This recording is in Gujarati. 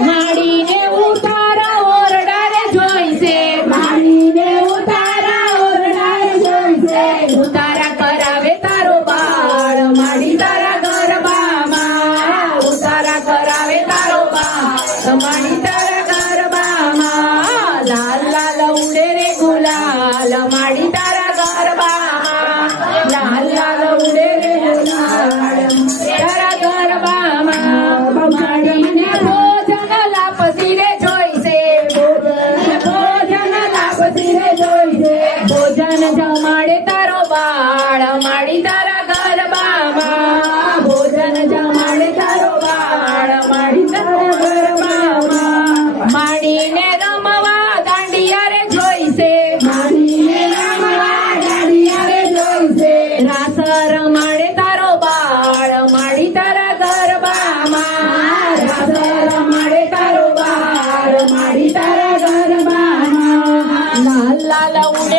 માડીને ઉતારા ઓરડારે જોઈશે ઉતારા કરાવે તારો બાળ માડી તારા ગરબામાં ઉતારા કરાવે તારો બાળ માડી તારા ગરબામાં લાલ લાલ ઉડે રે ગુલાલ માડી તારા ગરબામાં લાલ લાલ ઉડે રે ગુલાલ તારા ગરબામાં માડીને ભોજન લાપસી રે જોઈશે ભોજન લાપસી રે જોઈશે ભોજન જમાડે તારો બાળ માડી તારા ગરબામાં ભોજન જમાડે તારો બાળ માડી તારા ગરબામાં માડીને રમવા દાંડિયા રે જોઈશે રાસ રમાડે તારો બાળ માડી તારા ગરબામાં રાસ રમાડે તારો બાળ માડી તારા ગરબામાં લાલ લાલ ઉડે